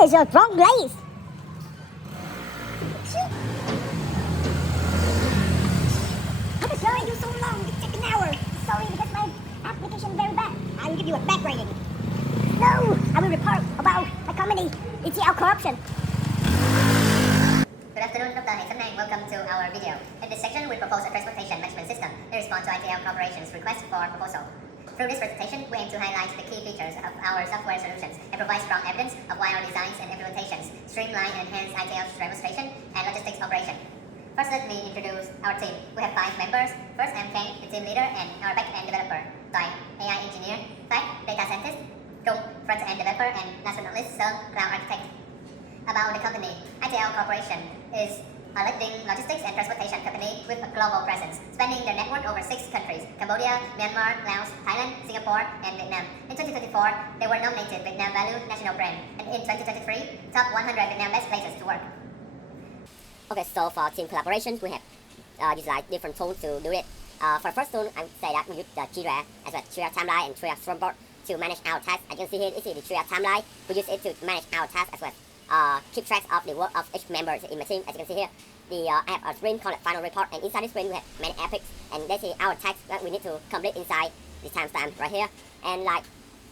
It's a wrong place. I've been showing you so long. It took an hour. Sorry, because my application very bad. I will give you a bad rating. No, I will report about my company. It's our corruption. Good afternoon, Dr. Heng. Welcome to our video. In this section, we propose a transportation management system in response to ITL Corporation's request for proposal. Through this presentation, we aim to highlight the key features of our software solutions and provide strong evidence of why our designs and implementations streamline and enhance ITL's demonstration and logistics operation. First, let me introduce our team. We have 5 members. First, I'm Kang, the team leader and our back-end developer. Toại, AI engineer. Phác, data scientist. Trung, front-end developer, and last but not least, Sơn, cloud architect. About the company, ITL Corporation is a leading logistics and transportation company with a global presence, spanning their network over 6 countries: Cambodia, Myanmar, Laos, Thailand, Singapore, and Vietnam. In 2024, they were nominated Vietnam Value National Brand, and in 2023, top 100 Vietnam best places to work. Okay, so for team collaborations, we have utilized different tools to do it. For the first tool, I would say that we use the Jira as well as Jira Timeline and Jira Stormboard to manage our tasks. As you can see here, this is the Jira Timeline. We use it to manage our tasks as well as keep track of the work of each member in my team. As you can see here, I have a screen called Final Report, and inside this screen we have many epics, and this is our tasks that we need to complete inside the timestamp right here. And like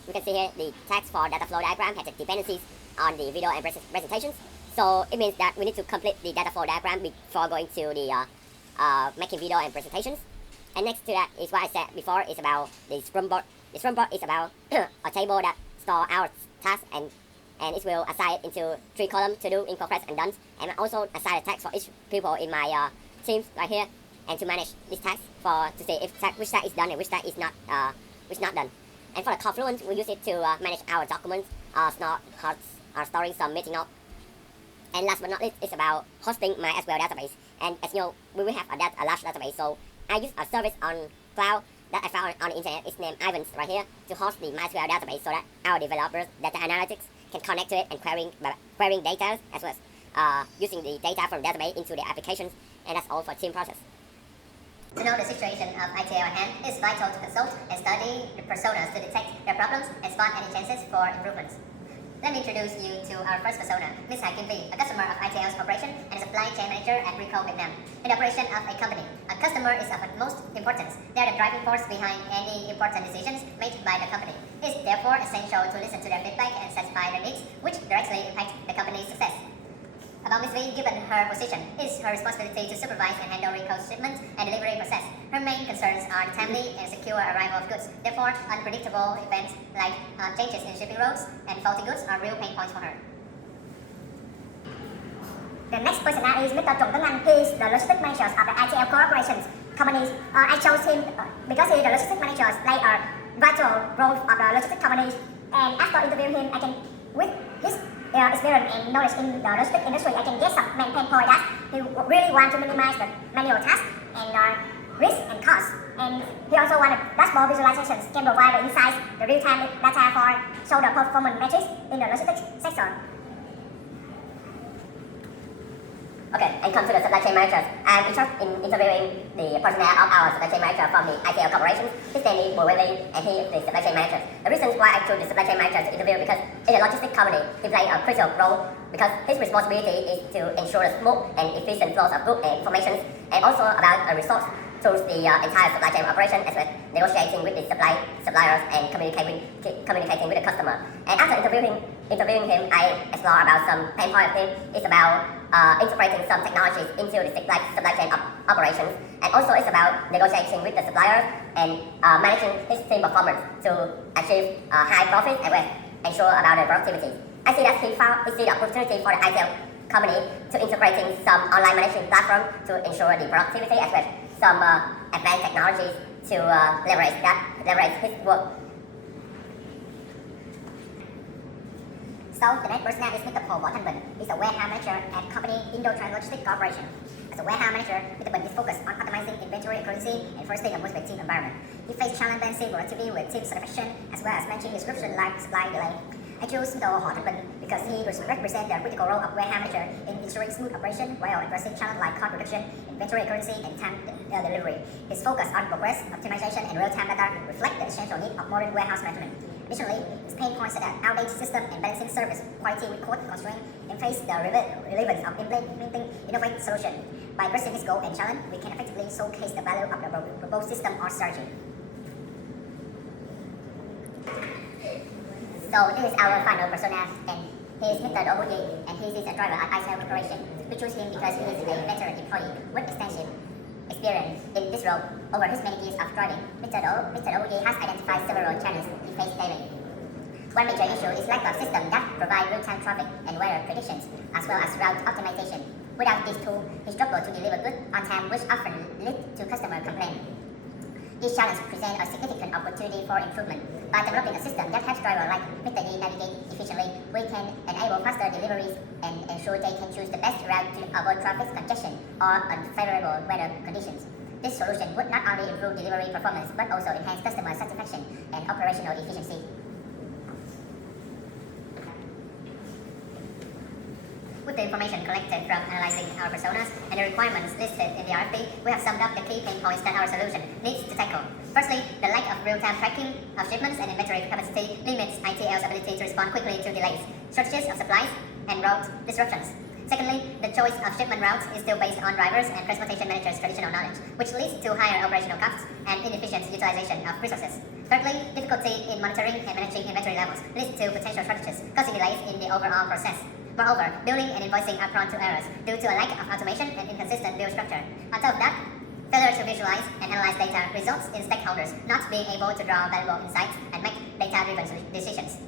we can see here, the text for data flow diagram has the dependencies on the video and presentations. So it means that we need to complete the data flow diagram before going to the making video and presentations. And next to that is what I said before, is about the Scrum board. The Scrum board is about a table that store our tasks, and it will assign it into 3 columns: to do, in progress, and done. And also assign a task for each people in my teams right here, and to manage this task to see if which task is done and which task is not done. And for the Confluence, we use it to manage our documents, storing some meeting notes. And last but not least, it's about hosting my SQL database. And as you know, we will have a large database, so I use a service on cloud that I found on the internet. It's named Ivans right here, to host the MySQL database so that our developers, data analytics, can connect to it and querying data, as well as using the data from the database into the applications. And that's all for team process. To know the situation of ITL at hand, it's vital to consult and study the personas to detect their problems and spot any chances for improvements. Let me introduce you to our first persona, Ms. Hai Kim Vi, a customer of ITL's corporation and a supply chain manager at Ricoh Vietnam. In the operation of a company, a customer is of utmost importance. They are the driving force behind any important decisions made by the company. It is therefore essential to listen to their feedback and satisfy their needs, which directly impact the company's success. About Ms. V, given her position, it is her responsibility to supervise and handle Ricoh's shipment and delivery process. Her main concerns are the timely and secure arrival of goods. Therefore, unpredictable events like changes in shipping routes and faulty goods are real pain points for her. The next person is Mr. Trung Tuấn Anh. He is the logistics manager of the ITL Corporation's companies. I chose him because he is the logistics manager, play a vital role of the logistics companies. And after interviewing him, I can, with his experience and knowledge in the logistics industry, I can get some main pain point that he really want to minimize the manual tasks and risk and cost. And he also wanted dashboard visualizations can provide the insights, the real-time data for show the performance metrics in the logistics sector. Okay, and come to the supply chain managers. I'm interested in interviewing the personnel of our supply chain manager from the ITL Corporation. His name is Bùi Wei, and he is the supply chain manager. The reason why I chose the supply chain manager to interview because in a logistics company, he plays a critical role because his responsibility is to ensure the smooth and efficient flows of goods and information, and also about a resource through the entire supply chain operation, as well as negotiating with the suppliers and communicating with the customer. And after interviewing him, I explore about some pain point of him. It's about integrating some technologies into the supply chain operations, and also it's about negotiating with the suppliers and managing his team performance to achieve high profit and ensure about the productivity. I see that he see the opportunity for the ITL company to integrating some online management platform to ensure the productivity, as well as some advanced technologies to leverage his work. So the next person is Mr. Paul Võ Thanh Bình. He's a warehouse manager at company Indotrans Logistics Corporation. As a warehouse manager, Mr. Bình is focused on optimizing inventory accuracy and fostering a motivated team environment. He faced challenge balancing productivity with team satisfaction, as well as managing description like supply delay. I chose Mr. Võ Thanh Bình because he represents the critical role of warehouse manager in ensuring smooth operation while addressing challenges like cost reduction, inventory accuracy, and time delivery. His focus on progress, optimization, and real-time data reflect the essential need of modern warehouse management. Additionally, its pain points such as outdated system and balancing service quality with cost constraint and face the relevance of implementing innovative solution. By addressing this goal and challenge, we can effectively showcase the value of the proposed system or strategy. So this is our final persona, and he is Mr. Obuji, and he is a driver at ITL Corporation. We choose him because he is a veteran employee with extensive experience in this role. Over his many years of driving, Mr. Obuji has identified several challenges he faces daily. One major issue is lack of systems that provide real-time traffic and weather predictions, as well as route optimization. Without these tools, he struggles to deliver goods on time, which often leads to customer complaints. These challenges present a significant opportunity for improvement. By developing a system that helps drivers like Mr. Yi navigate efficiently, we can enable faster deliveries and ensure they can choose the best route to avoid traffic congestion or unfavorable weather conditions. This solution would not only improve delivery performance but also enhance customer satisfaction and operational efficiency. With the information collected from analyzing our personas and the requirements listed in the RFP, we have summed up the key pain points that our solution needs to tackle. Firstly, the lack of real-time tracking of shipments and inventory capacity limits ITL's ability to respond quickly to delays, shortages of supplies, and route disruptions. Secondly, the choice of shipment routes is still based on drivers and transportation managers' traditional knowledge, which leads to higher operational costs and inefficient utilization of resources. Thirdly, difficulty in monitoring and managing inventory levels leads to potential shortages, causing delays in the overall process. Moreover, billing and invoicing are prone to errors due to a lack of automation and inconsistent bill structure. On top of that, failure to visualize and analyze data results in stakeholders not being able to draw valuable insights and make data-driven decisions.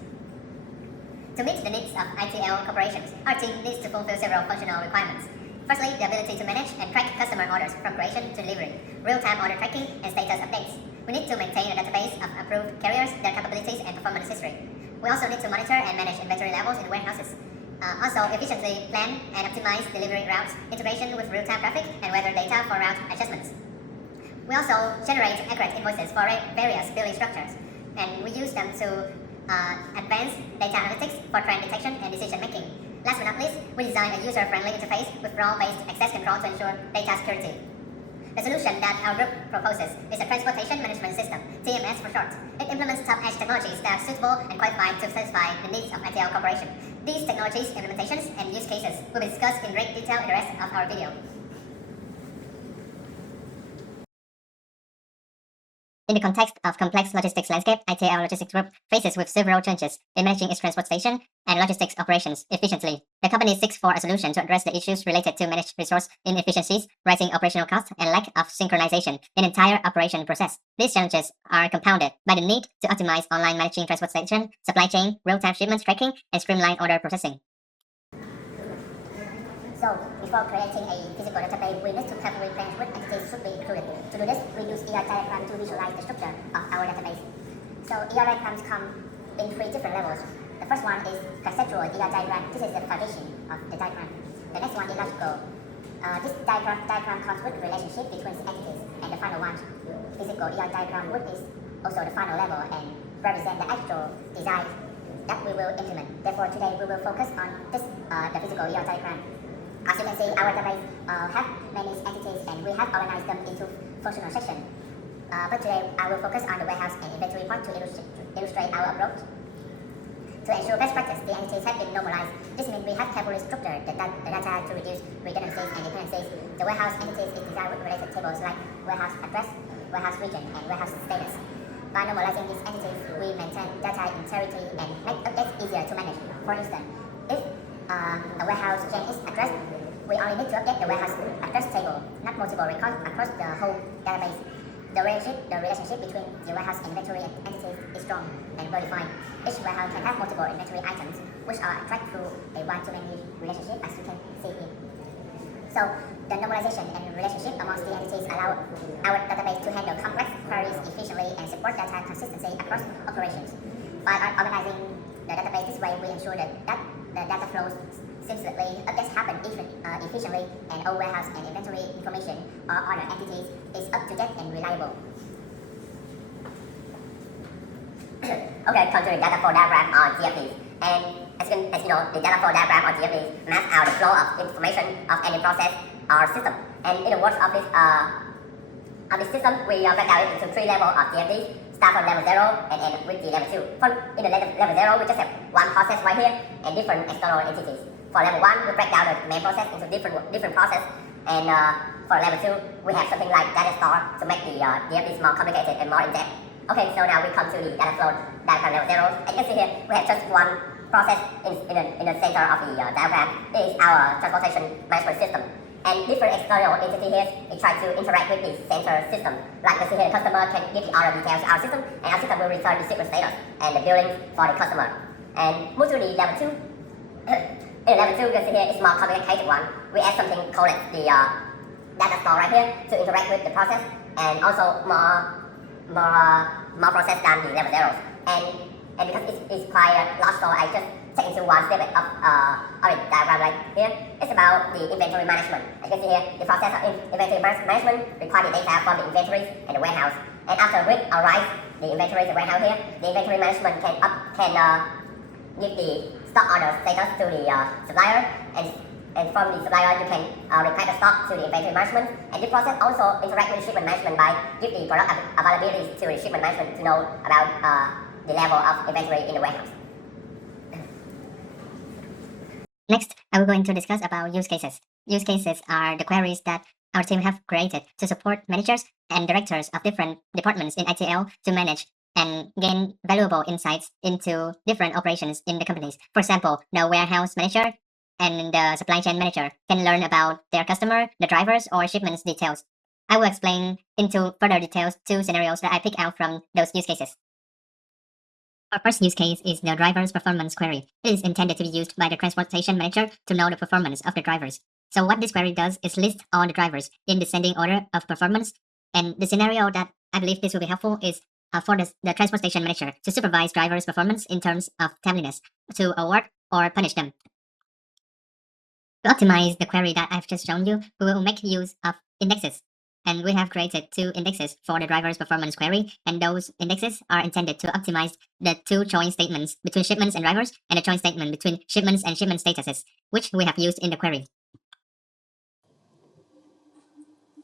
To meet the needs of ITL corporations, our team needs to fulfill several functional requirements. Firstly, the ability to manage and track customer orders from creation to delivery, real-time order tracking and status updates. We need to maintain a database of approved carriers, their capabilities and performance history. We also need to monitor and manage inventory levels in warehouses. Also, efficiently plan and optimize delivery routes, integration with real-time traffic and weather data for route adjustments. We also generate accurate invoices for various billing structures, and we use them to advance data analytics for trend detection and decision making. Last but not least, we design a user-friendly interface with role-based access control to ensure data security. The solution that our group proposes is a Transportation Management System, TMS for short. It implements top-edge technologies that are suitable and qualified to satisfy the needs of ITL Corporation. These technologies, implementations, and use cases will be discussed in great detail in the rest of our video. In the context of complex logistics landscape, ITL Logistics Group faces with several challenges in managing its transportation and logistics operations efficiently. The company seeks for a solution to address the issues related to managed resource inefficiencies, rising operational costs, and lack of synchronization in the entire operation process. These challenges are compounded by the need to optimize online managing transportation, supply chain, real-time shipments tracking, and streamline order processing. So, before creating a physical database, we need to carefully plan which entities should be included. To do this, we use ER diagram to visualize the structure of our database. So, ER diagrams come in 3 different levels. The first one is conceptual ER diagram. This is the foundation of the diagram. The next one is logical. This diagram comes with the relationship between entities. And the final one, physical ER diagram, which is also the final level and represent the actual design that we will implement. Therefore, today we will focus on this, the physical ER diagram. As you can see, our database have many entities and we have organized them into functional sections. But today I will focus on the warehouse and inventory part to illustrate our approach. To ensure best practice, the entities have been normalized. This means we have carefully structured the data to reduce redundancies and dependencies. The warehouse entities is designed with related tables like warehouse address, warehouse region, and warehouse status. By normalizing these entities, we maintain data integrity and make updates easier to manage. For instance, if a warehouse chain is addressed, we only need to update the warehouse address table, not multiple records across the whole database. The relationship between the warehouse and inventory entities is strong and well defined. Each warehouse can have multiple inventory items, which are tracked through a one-to-many relationship, as you can see here. So, the normalization and relationship amongst the entities allow our database to handle complex queries efficiently and support data consistency across operations. By organizing the database this way, we ensure that the data flows seamlessly, updates happen efficiently, and all warehouse and inventory information or other entities is up to date and reliable. Okay, come to the data flow diagram or DFDs. And as you know, the data flow diagram or DFDs maps out the flow of information of any process or system. And in the words of this system, we break out into 3 levels of DFDs. start from level 0 and end with the level 2. In the level 0, we just have one process right here and different external entities. For level 1, we break down the main process into different process, and for level 2, we have something like data store to make the DFDs more complicated and more in-depth. Okay, so now we come to the data flow diagram level 0, and you can see here we have just one process in the center of the diagram. It is our transportation management system. And different external entity here, it tries to interact with the center system. Like you see here, the customer can give the order details to our system, and our system will return the shipment status and the billing for the customer. And move to the level 2. In level 2, you can see here, it's more complicated one. We add something called the data store right here to interact with the process, and also more process than the level 0. And because it's quite large, so I just take into one step of the diagram right here. It's about the inventory management. As you can see here, the process of inventory management requires the data from the inventories and the warehouse. And after we arrive the inventories and warehouse here, the inventory management can give the stock order status to the supplier, and from the supplier you can request the stock to the inventory management. And this process also interact with the shipment management by give the product availability to the shipment management to know about the level of inventory in the warehouse. Next, I will going to discuss about use cases. Use cases are the queries that our team have created to support managers and directors of different departments in ITL to manage and gain valuable insights into different operations in the companies. For example, the warehouse manager and the supply chain manager can learn about their customer, the drivers, or shipments details. I will explain into further details 2 scenarios that I pick out from those use cases. Our first use case is the driver's performance query. It is intended to be used by the transportation manager to know the performance of the drivers. So what this query does is list all the drivers in descending order of performance. And the scenario that I believe this will be helpful is for the transportation manager to supervise drivers' performance in terms of timeliness, to award or punish them. To optimize the query that I've just shown you, we will make use of indexes. And we have created 2 indexes for the driver's performance query, and those indexes are intended to optimize the 2 join statements between shipments and drivers, and the join statement between shipments and shipment statuses, which we have used in the query.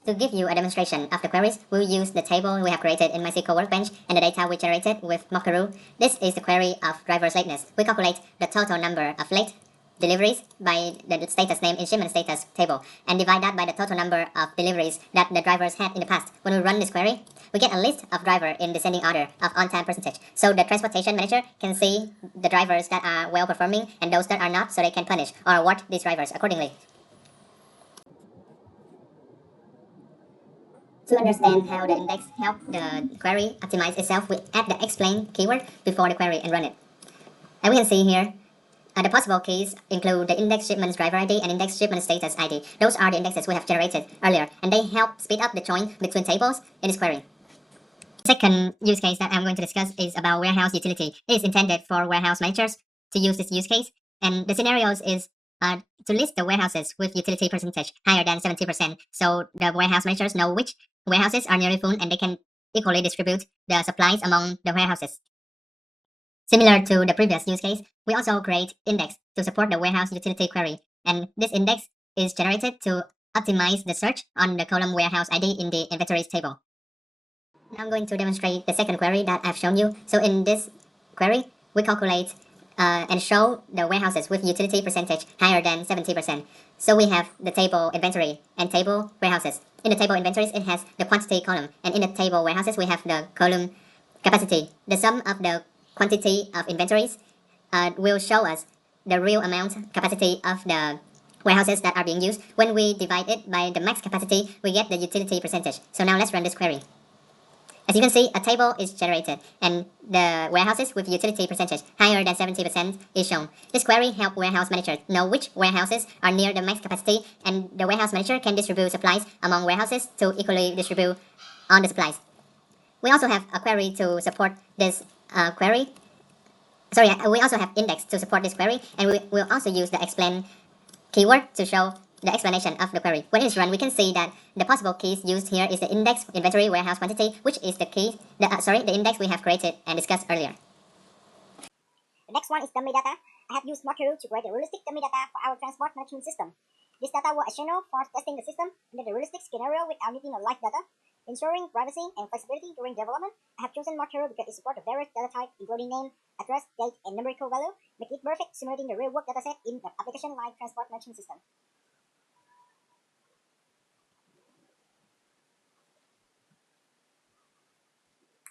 To give you a demonstration of the queries, we'll use the table we have created in MySQL Workbench and the data we generated with Mockaroo. This is the query of driver's lateness. We calculate the total number of late deliveries by the status name in shipment status table and divide that by the total number of deliveries that the drivers had in the past. When we run this query, we get a list of driver in descending order of on-time percentage. So the transportation manager can see the drivers that are well performing and those that are not, so they can punish or award these drivers accordingly. To understand how the index help the query optimize itself, we add the explain keyword before the query and run it. And we can see here, the possible keys include the index shipments driver ID and index shipment status ID. Those are the indexes we have generated earlier, and they help speed up the join between tables in this query. The second use case that I'm going to discuss is about warehouse utility. It is intended for warehouse managers to use this use case, and the scenarios is to list the warehouses with utility percentage higher than 70%, so the warehouse managers know which warehouses are nearly full and they can equally distribute the supplies among the warehouses. Similar to the previous use case, we also create index to support the warehouse utility query, and this index is generated to optimize the search on the column warehouse ID in the inventories table. Now I'm going to demonstrate the second query that I've shown you. So in this query, we calculate and show the warehouses with utility percentage higher than 70%. So we have the table inventory and table warehouses. In the table inventories, it has the quantity column, and in the table warehouses, we have the column capacity. The sum of the quantity of inventories will show us the real amount capacity of the warehouses that are being used. When we divide it by the max capacity, we get the utility percentage. So now let's run this query. As you can see, a table is generated and the warehouses with utility percentage higher than 70% is shown. This query helps warehouse managers know which warehouses are near the max capacity, and the warehouse manager can distribute supplies among warehouses to equally distribute on the supplies. We also have a query to support this query. We also have index to support this query, and we will also use the explain keyword to show the explanation of the query. When it's run, we can see that the possible keys used here is the index inventory warehouse quantity, which is the key, the index we have created and discussed earlier. The next one is dummy data. I have used Mockaroo to create a realistic dummy data for our transport management system. This data was external for testing the system under the realistic scenario without needing a live data. Ensuring privacy and flexibility during development, I have chosen Mark2 because it supports various data types, including name, address, date, and numerical value, make it perfect simulating the real-world dataset in the application like transport management system.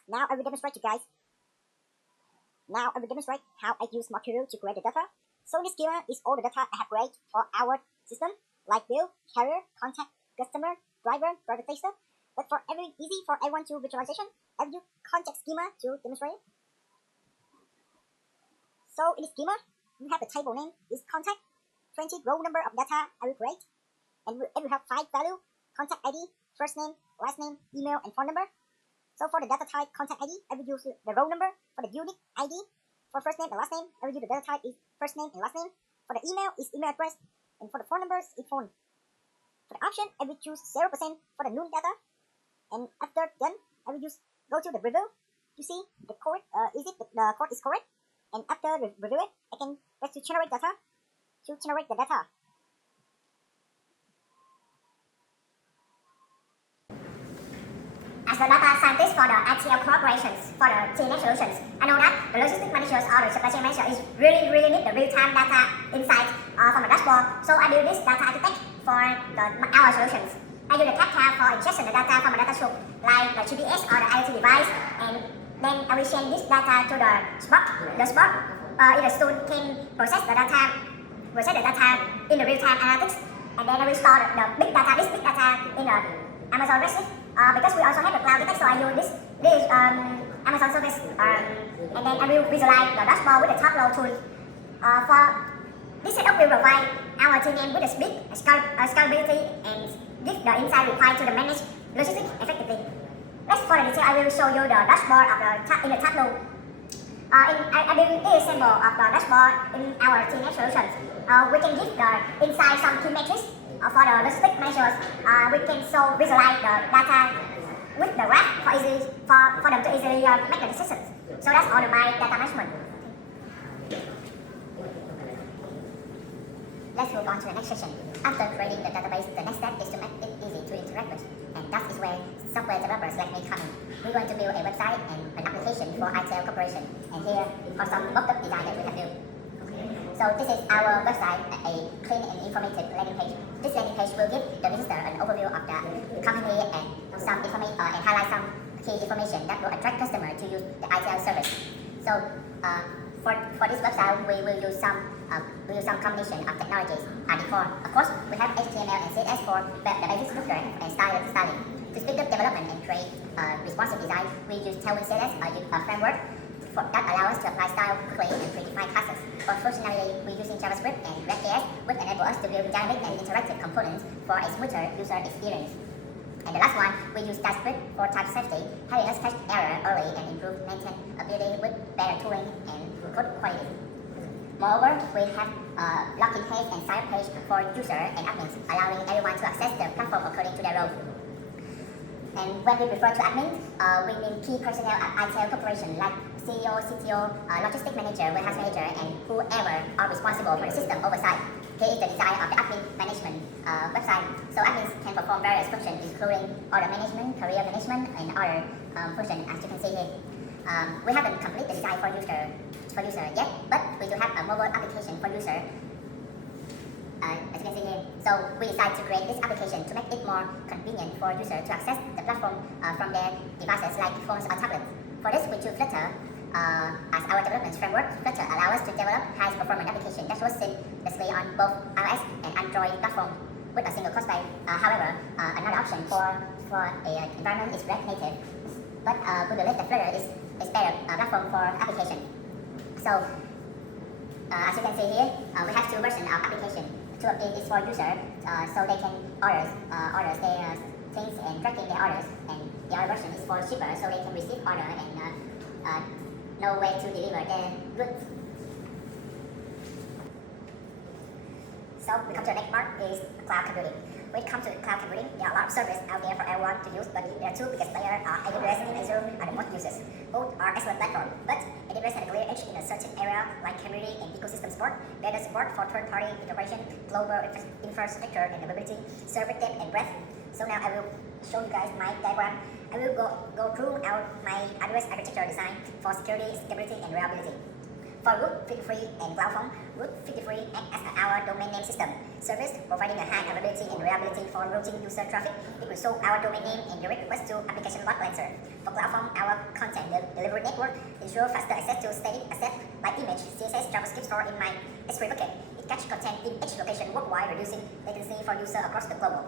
Now I will demonstrate how I use Mark2 to create the data. So this schema is all the data I have created for our system, like bill, carrier, contact, customer, driver, private taster. But for easy for everyone to visualization, I will use contact schema to demonstrate. So in the schema, we have the table name is contact, 20 row number of data I will create, and we have 5 value, contact ID, first name, last name, email, and phone number. So for the data type contact ID, I will use the row number. For the unique ID, for first name and last name, I will use the data type is first name and last name. For the email is email address, and for the phone numbers is phone. For the option, I will choose 0% for the null data, and after done, I will go to the review to see the code. The code is correct, and after review it, I can press to generate data to generate the data. As the data scientist for the ITL corporations for the TNS solutions, I know that the logistics managers or the supply chain manager is really need the real-time data insight from the dashboard. So I build this data architect for our solutions. I use the Kafka for ingestion the data from a data source like the GPS or the IoT device, and then I will send this data to the Spot. The Spot in the soon can process the data in the real-time analytics, and then I will store the big data in the Amazon Redshift. Because we also have the cloud detect, so I use this Amazon service, and then I will visualize the dashboard with the Tableau tool. For this setup will provide our team with the speed, scalability, and give the insight required to the manage logistics effectively. Next, for the detail, I will show you the dashboard of in the Tableau. I will example of the dashboard in our TNS solutions. We can give the insight some key metrics. For the logistics managers, we can visualize the data with the graph for them to easily make the decisions. So that's all my data management. Let's move on to the next section. After creating the database, the next step is to make it easy to interact with, and that is where software developers like me come in. We're going to build a website and an application for ITL Corporation, and here are some mock-up design that we have built. So this is our website, a clean and informative landing page. This landing page will give the visitor an overview of the company and some information and highlight some key information that will attract customers to use the ITL service. So for this website, we will use some combination of technologies at the core. Of course, we have HTML and CSS for the basic structure and styling. To speed up development and create responsive design, we use Tailwind CSS, a framework that allows us to apply style quickly and predefine classes. For functionality, we're using JavaScript and React.js, which enable us to build dynamic and interactive components for a smoother user experience. And the last one, we use TypeScript for type safety, helping us catch error early and improve maintainability with better tooling and code quality. Moreover, we have login page and sign page for user and admins, allowing everyone to access the platform according to their role. And when we refer to admin, we mean key personnel at ITL Corporation like CEO, CTO, logistics manager, warehouse manager, and whoever are responsible for the system oversight. Here is the design of the admin management website. So admins can perform various functions including order management, career management, and other functions as you can see here. We haven't completed the design for user yet, but we do have a mobile application for user. As you can see here. So we decided to create this application to make it more convenient for users to access the platform from their devices like phones or tablets. For this, we choose Flutter as our development framework. Flutter allows us to develop high-performance application that was basically on both iOS and Android platform with a single code base. However, another option for an environment is React Native, but we believe that Flutter is better platform for application. So as you can see here, we have two versions of application. Two of these is for user, so they can order their things and tracking their orders, and the other version is for shipper, so they can receive order and know where to deliver their goods. So we come to the next part is cloud computing. When it comes to cloud computing, there are a lot of services out there for everyone to use, but there are two biggest players, AWS and Azure, are the most users. Both are excellent platforms, but AWS had a clear edge in a certain area like community and ecosystem support, better support for third-party integration, global infrastructure and availability, server depth and breadth. So now I will show you guys my diagram. I will go through my AWS architecture design for security, scalability, and reliability. For Route 53 and CloudForm, Route 53 acts as our domain name system service, providing a high availability and reliability for routing user traffic. It will show our domain name and direct request to application load balancer. For CloudForm, our content delivery network ensures faster access to static assets like image, CSS, JavaScript stored in my S3 bucket. It catches content in each location worldwide, reducing latency for users across the globe.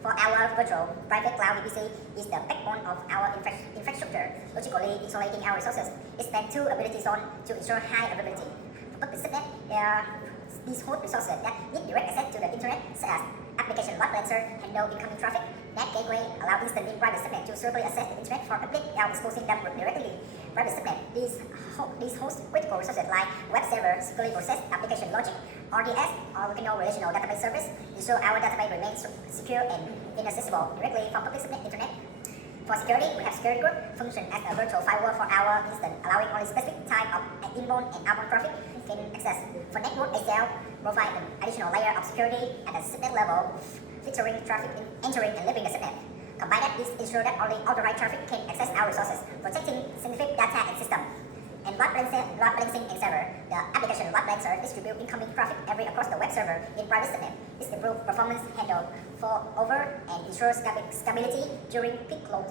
For our virtual private cloud, VPC is the backbone of our infrastructure, logically isolating our resources. It spans two ability zones to ensure high availability. For public subnet, these host resources that need direct access to the internet, such as application load balancer, handle incoming traffic. NAT gateway allow instant in private subnet to securely access the internet for public without exposing them directly. Private subnet, these host critical resources like web server, securely process application logic, RDS, or relational database service, ensure our database remains secure and inaccessible directly from public subnet internet. For security, we have security group function as a virtual firewall for our instance, allowing only specific type of inbound and outbound traffic can access. For network itself, provide an additional layer of security at the subnet level, filtering traffic entering and leaving the subnet. Combine that, this ensure that only authorized traffic can access our resources, protecting sensitive data and system. And load balancing and server. The application load balancer distributes incoming traffic across the web server in private subnet. This improves performance handle for over and ensures stability during peak load.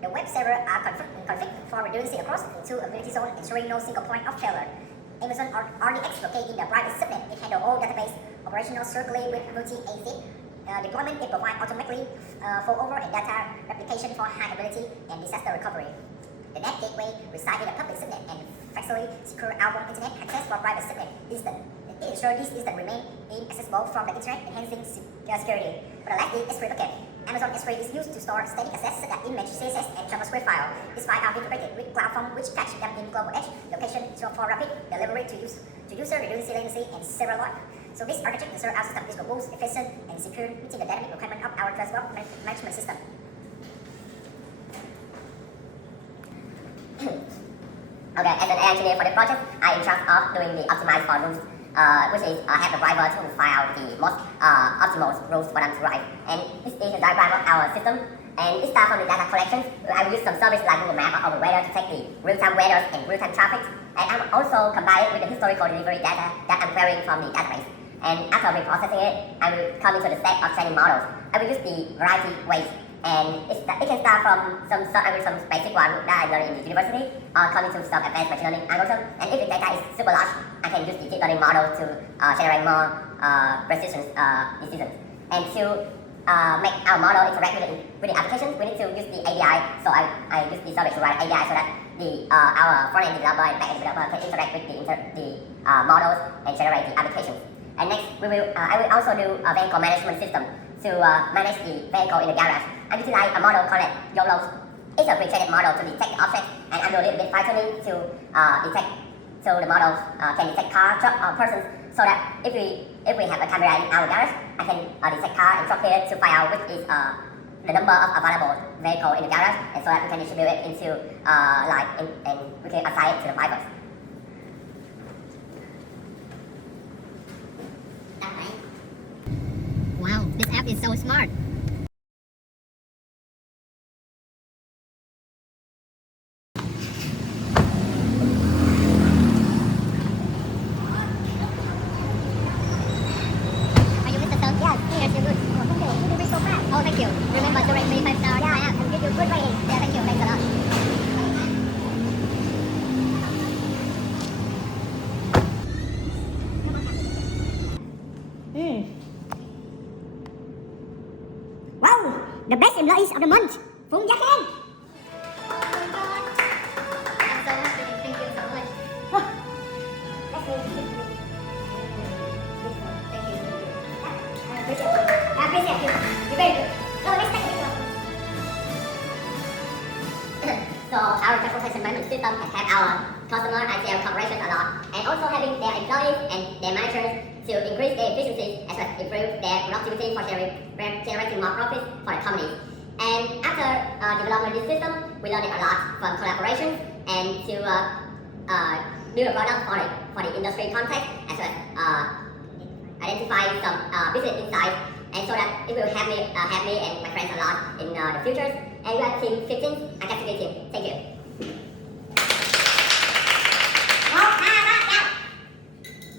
The web server are configured for redundancy across two ability zones, ensuring no single point of failure. Amazon RDX located in the private subnet. It handles all database operational circularly with multi-AZ. Deployment is provided automatically for over and data replication for high ability and disaster recovery. The NAT gateway resides in the public subnet and facilitates secure outbound internet access for private subnet instance. It ensures these instances remain inaccessible from the internet, enhancing security. For the last S3 bucket, Amazon S3 is used to store static assets such as image, CSS, and JavaScript files. These files are integrated with CloudForm, which catch them in global edge location for rapid delivery to user, reducing latency and server load. So this architecture ensures our system is robust, efficient, and secure, meeting the dynamic requirement of our transport management system. Okay, as an AI engineer for the project, I'm in charge of doing the optimized for routes, which is have the driver to find out the most optimal routes for them to drive. And this is the diagram of our system. And it starts from the data collection. I will use some service like Google Maps or weather to take the real-time weather and real-time traffic. And I'm also combine it with the historical delivery data that I'm querying from the database. And after reprocessing it, I will come into the step of training models. I will use the variety ways. And it can start from some basic one that I learned in the university, or coming to some advanced machine learning algorithm. And if the data is super large, I can use the deep learning model to generate more precision decisions. And to make our model interact with the application, we need to use the API. So I use the service to write API so that our front-end developer and back-end developer can interact with the models and generate the applications. And next, I will also do a vehicle management system to manage the vehicle in the garage. I utilize a model called YOLO. It's a pre-trained model to detect the object, and I do a little bit fine-tuning to detect, so the model can detect car, truck, or persons, so that if we have a camera in our garage, I can detect car and truck here to find out which is the number of available vehicle in the garage, and so that we can distribute it into and we can assign it to the drivers. Wow, this app is so smart. Are you Mr. Sung? Yes, you're good. Oh, thank you. You do it so fast. Oh, thank you. Remember to rate me 5 stars. Yeah, and give you good rating. Yeah, thank you. Thanks a lot. Wow, the best employees of the month. Phùng Gia Khen. I'm so happy. Thank you so much. Let's go. Thank you. I appreciate you. You're very good. So let's take a picture. So our transportation management system can help our customer ITL corporations a lot, and also having their employees and their managers to increase their efficiency as well as improve their productivity for generating more profits for the company. And after developing this system, we learned a lot from collaborations and to build a product for the industry context as well as identify some business insights and so that it will help me and my friends a lot in the future. And we are team 15 and team. Thank you.